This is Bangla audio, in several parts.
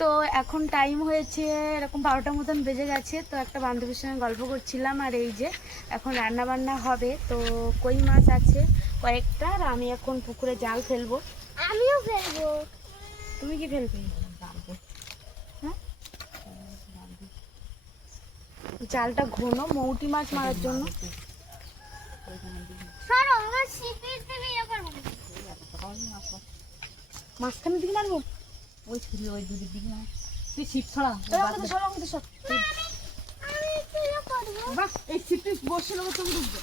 তো এখন টাইম হয়েছে এরকম 12টার মতন বেজে গেছে। তো একটা বান্ধবীর সঙ্গে গল্প করছিলাম, আর এই যে এখন রান্না বান্না হবে। তো কই মাছ আছে কয়েকটা, আর আমি এখন পুকুরে জাল ফেলবো। আমিও ফেলবো। তুমি কি ফেলবে? হ্যাঁ, জালটা ঘন মৌটি মাছ মারার জন্য। মাঝখানে দিকে মারবো, ওই ছুরি ওই দুদিক দিকে তুই ছিপ ছড়া বাহ, এই ছিপটি বসে লোক তুমি ঢুকবে।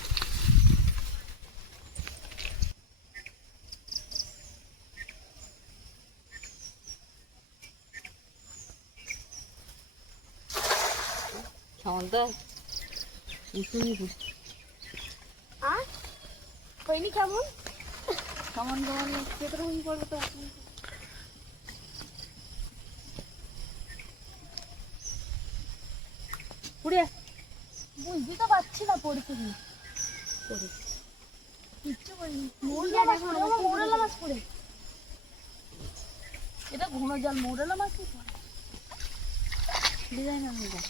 সামন্ত আর হয়নি কেমন কেমন কেমন কেমন করবে তো পুড়ে বুঝতে তো পারছি না পরিস্থিতি। কিচ্ছু বলিনি, মৌরলা মাছ পড়ে। এটা ঘন জল, মৌরলা মাছ কি পড়ে ডিজাইন আমি যা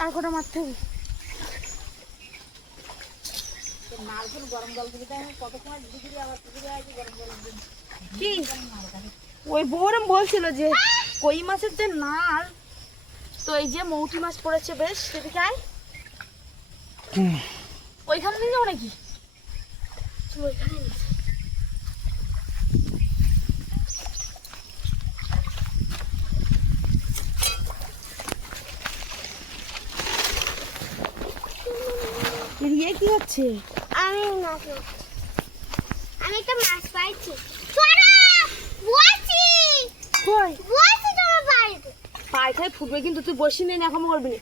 আর কটা মারতে হবে। নারকেল গরম জল দিবি কত সময় দিবি আবার পুকুরে আছে গরম জল দিবি কি ওই বৌরম বলছিল যে কই মাছের যে নাল, তো এই যে মৌটি মাছ পড়েছে বেশ, সেদিকে আয়। ওইখানে নিয়ে যাবো নাকি? চলো ওইখানে নিয়ে যাই। রিয়ে কি হচ্ছে? আমি মাছ মারছি। আমি একটা মাছ পাইছি। ছোড়া বসি কই বসি তোমার বাড়িতে। পায়ে খাই ফুটবে, কিন্তু তুই বসি নেই, এখন করবি না।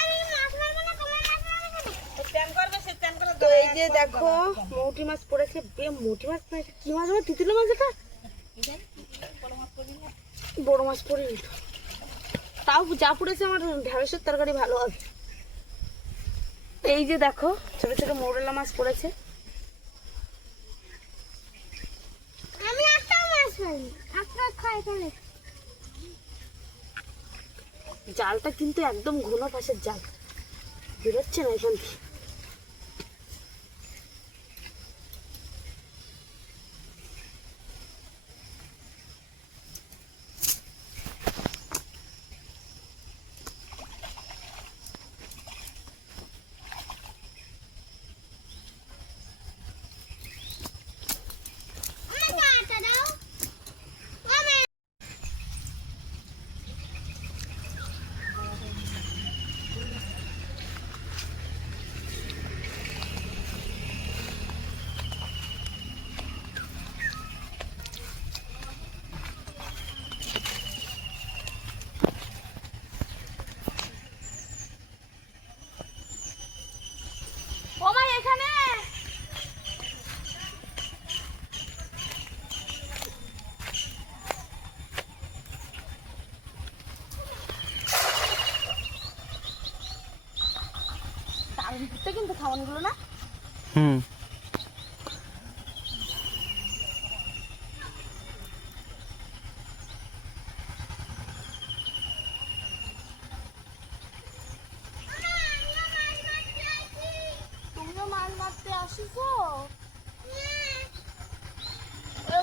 আমি মাছ মারবো না, তোমার মাছ মারবে না। স্ট্যান্ড করবে সে স্ট্যান্ড করে তো এই যে দেখো মৌটি মাছ পড়েছে। মৌটি মাছ না, কি মাছ হবে? তিতিল মাছ। এটা বড় মাছ পড়েনি তো, তাও যা পড়েছে আমার ঢেঁড়সের তরকারি ভালো হবে। এই যে দেখো ছোট ছোট মৌরলা মাছ পড়েছে। আমি একটা মাছ পাইনি, একটা খাই ফেলে। জালটা কিন্তু একদম ঘন পাশের জাল, বেরোচ্ছে না এখান থেকে। আমাকে আটা দাও। আমি ও মা এখানে তার ভিতরে কিন্তু খাওয়ানোগুলো না। তুমিও মাছ মারতে আসিছো?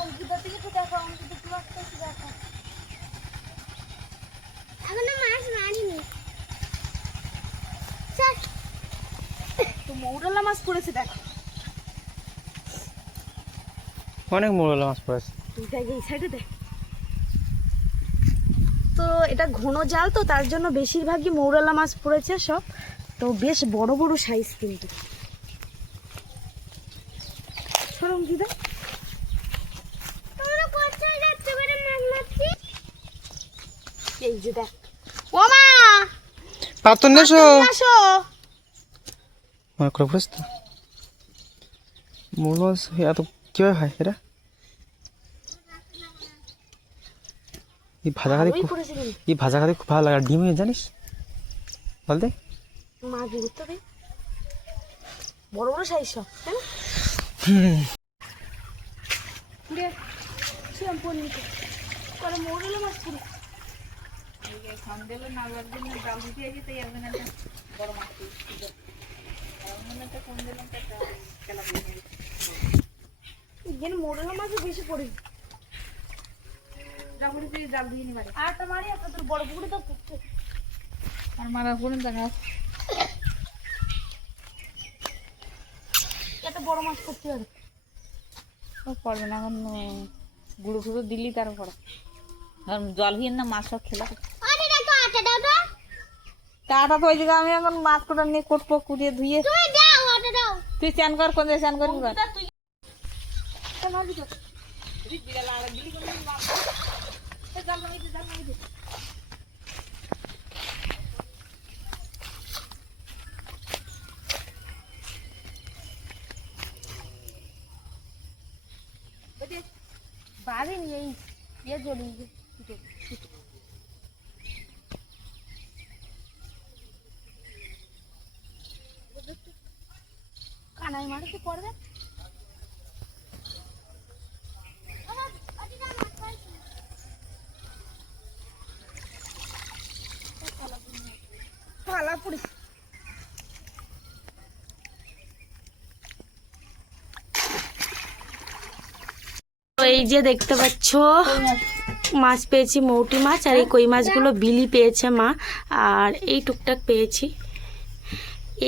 অঙ্কিতার দিকে তো দেখো, অঙ্কিতা কি মারতেছে দেখো। এখনো মাছ মারিনি। তো মৌরলা মাছ পড়েছে দেখো, অনেক মৌরলা মাছ পড়েছে। তুই দেখ এই সাইডে দেখ। তো এটা ঘন জাল, তো তার জন্য বেশিরভাগই মৌরলা মাছ পড়েছে সব। তো বেশ বড় বড় সাইজ কিন্তু। সরম কি দেখ, তোমরা কোথায় যাচ্ছ করে মাছ মারছি? এই যে দেখ। ও মা পাতন দেশো আসো। মনে করে বুঝতো মৌর মাছ এত কিভাবে হয় এটা? এই ভাজা খাতে ভালোই খুব, পড়েছে কিন্তু। এই ভাজা খাতে খুব ভালো লাগে। আর ডিম হয়ে জানিস বলতে মাছ ঘুরতে দে, বড় বড় সাইজ সব, তাই না? পুড়ে ছিলাম পড়িতে পরে মরলো মাছ পুড়ে। এই যে সন্দেহ না লাগবে না জাল দিতে আছে তাই একদিন একটা বড় মাছ পেয়েছি। এমন একটা ফোন দিলাম তো একটা খেলা বলে যেন মরলো মাছ বেশি পড়ে। জাল দিয়ে জাল দিয়ে নি মারে আর একটা মারি একটা তোর বড় পুকুরে তো পুকুরে আর মারা কোন জায়গা একটা বড় মাছ করতে হবে। পড়বে না এখন গুঁড়ো ফুড়ো দিলি তারপর জল ভিয়ে না মাছ সব খেলা আরে দেখো আটা দাও তো। তাটা তো ওই জায়গা আমি এখন মাছ কোটা নিয়ে কোটপো কুড়িয়ে ধুয়ে তুমি দাও আটা দাও। তুই চান কর কোন চান করবি কর তুই মারবি তো বাড়িনি এই ইয়ে জ্বলিয়ে কানাই মারে তো পড়বে। পালা পুড়ি এই যে দেখতে পাচ্ছ মাছ পেয়েছি, মৌটি মাছ, আর এই কই মাছগুলো বিলি পেয়েছে মা, আর এই টুকটাক পেয়েছি।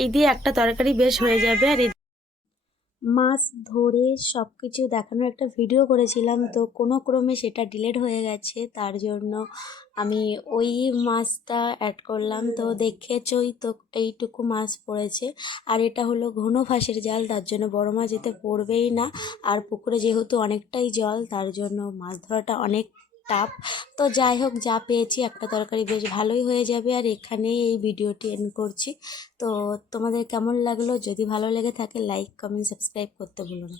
এই দিয়ে একটা তরকারি বেশ হয়ে যাবে। আর এই মাছ ধরে সব কিছু দেখানোর একটা ভিডিও করেছিলাম, তো কোনো ক্রমে সেটা ডিলিট হয়ে গেছে, তার জন্য আমি ওই মাছটা অ্যাড করলাম। তো দেখেছই তো এইটুকু মাছ পড়েছে, আর এটা হলো ঘন ফাঁসের জাল, তার জন্য বড় মাছ এতে পড়বেই না। আর পুকুরে যেহেতু অনেকটাই জল, তার জন্য মাছ ধরাটা অনেক টাফ। তো যাই হোক, যা পেয়েছি একটা তরকারি বেশ ভালোই হয়ে যাবে। আর এখানেই এই ভিডিওটি এন্ড করছি। তো তোমাদের কেমন লাগলো? যদি ভালো লেগে থাকে লাইক কমেন্ট সাবস্ক্রাইব করতে ভুলো না।